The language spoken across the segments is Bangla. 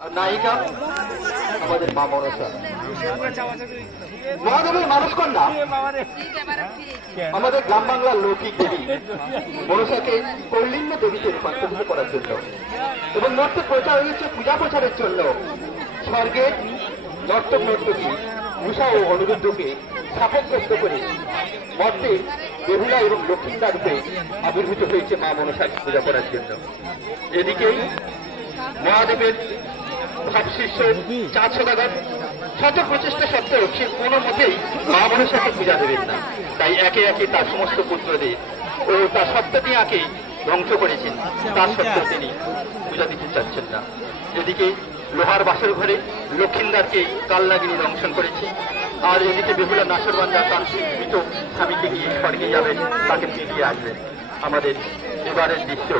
নায়িকা আমাদের মা মনসা মহাদেবের মানুষ কন্যা আমাদের গ্রাম বাংলার লৌকিক দেবী। মনসাকে কৌলিন্য দেবীতে রূপান্তরিত করার জন্য। এবং নর্তক প্রচার হয়েছে পূজা প্রচারের জন্য। স্বর্গের নর্তক নর্তকী উষা ও অনিরুদ্ধকে স্থাপনগ্রস্ত করে মর্তে বেহুলা এবং লক্ষ্মীন্দা রূপে আবির্ভূত হয়েছে মা মনসাকে পূজা করার জন্য। এদিকেই মহাদেবের ভাবশিষ্য চাঁদ সদাগর শত প্রচেষ্টা সত্ত্বেও সে কোনো মতেই মা মনসাকে পূজা দেবেন না। তাই একে একে তার সমস্ত পুত্রদের ও তার ধ্বংস করেছেন। তার সত্ত্বেও তিনি পূজা দিতে চাচ্ছেন না। এদিকে লোহার বাসর ঘরে দংশন করেছে। আর এদিকে বেহুলা নাসরবান্দা তার মৃত স্বামীকে গিয়ে স্বর্গে যাবেন তাকে ফিরিয়ে আসবেন আমাদের এবারের দৃশ্য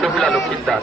বেহুলা লক্ষিন্দার।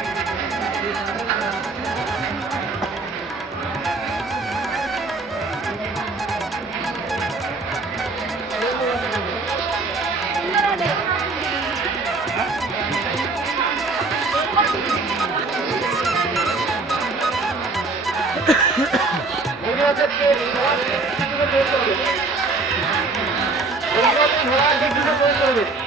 ভোলাকে ভিতরে নেবে ভগীরথ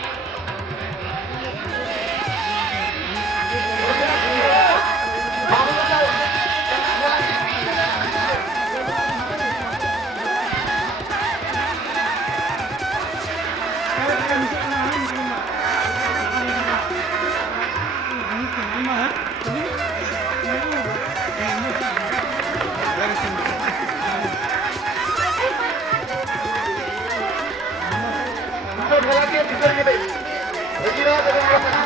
এবং রচনা গঙ্গাটি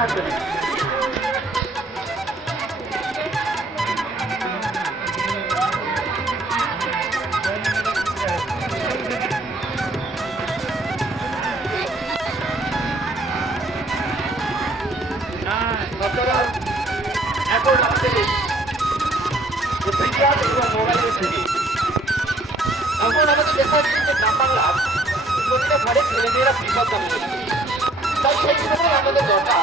এখন আমাদের বিজ্ঞান এবং মোবাইলের যুগে এখন আমাদের দেখা যাচ্ছে গ্রাম বাংলা প্রতিটা ঘরে ছেলেমেয়েরা হচ্ছে তাই সেই ক্ষেত্রে আমাদের দরকার।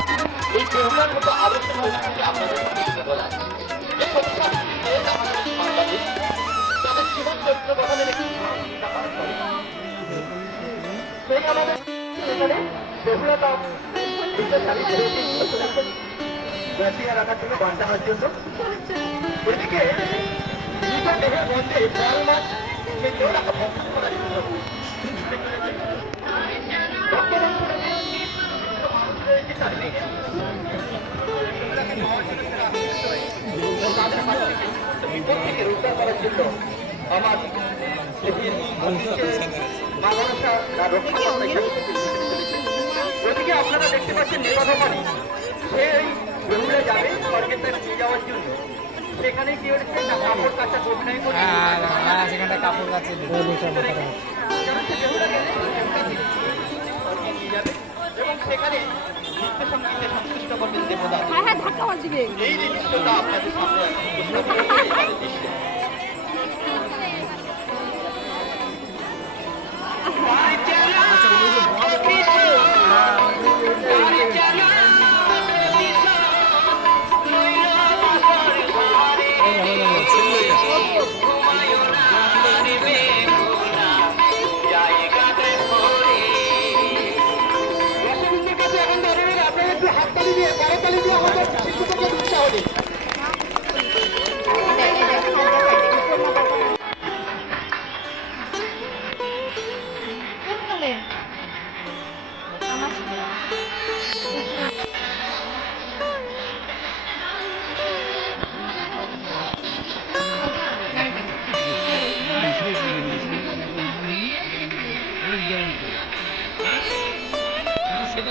এই বেহুলার মতো আদর্শ পরিস্থিতি আপনাদের ধরা যে আমাদের জীবন চরিত্র গঠনের একটি ভূমিকা পালন করে। সেই আমাদের জন্য বাঁচানোর জন্য। এদিকে দুটো দেহের আমার তার ওদিকে আপনারা দেখতে পাচ্ছেন নেবাধমানি সেই বেহুলে যাবে স্বর্গের তাকে নিয়ে যাওয়ার জন্য সেখানে কি হচ্ছে না কাপড় কাচা কাপড় কাছে এবং সেখানে নৃত্য সঙ্গীতে সন্তুষ্ট করবেন দেবতা এই যে আপনাদের সামনে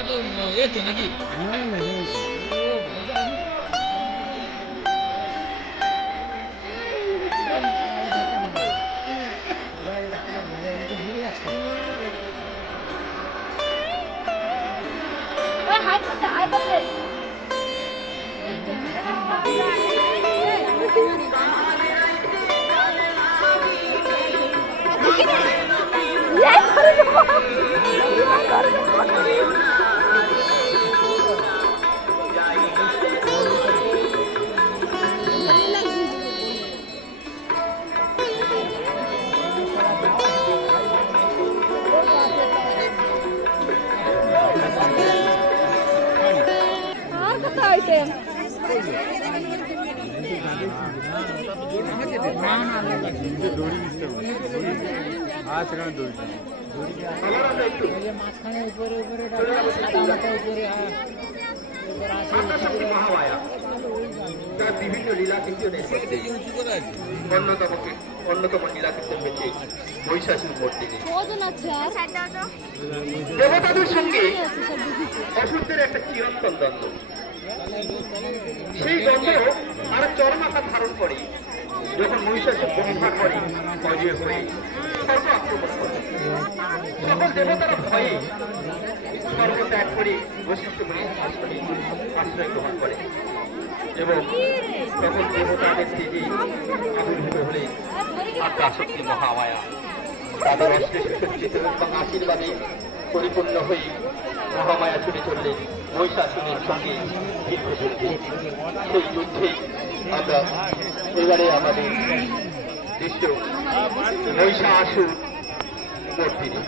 তো এ তো নাকি বিভিন্ন লীলা অন্যতম অন্যতম লীলা কীর্তন হচ্ছে মহিষাসুর দেবতাদের সঙ্গে অসুরদের একটা চিরন্তন দ্বন্দ্ব। সেই দ্বন্দ্ব আর চরম আকার ধারণ করে, যখন মহিষাসুর বন্ধা করে অজয় হয়ে স্বর্গ আক্রমণ করে। সকল দেবতারা ভয়ে স্বর্গ ত্যাগ করে, বৈশিষ্ট্য আশ্রয়ে আশ্রয় গ্রহণ করে। এবং তখন দেবতাদের তেজে আবির্ভূত হলে আত্মাশক্তি মহামায়া। তাদের সুসজ্জিত এবং আশীর্বাদে পরিপূর্ণ হয়ে মহামায়া ছুটে চললেন মহিষাসুরের সঙ্গে দীর্ঘ যুদ্ধে সেই যুদ্ধে আমরা এবারে আমাদের দৃশ্য মহিষাসুর মূর্তিনি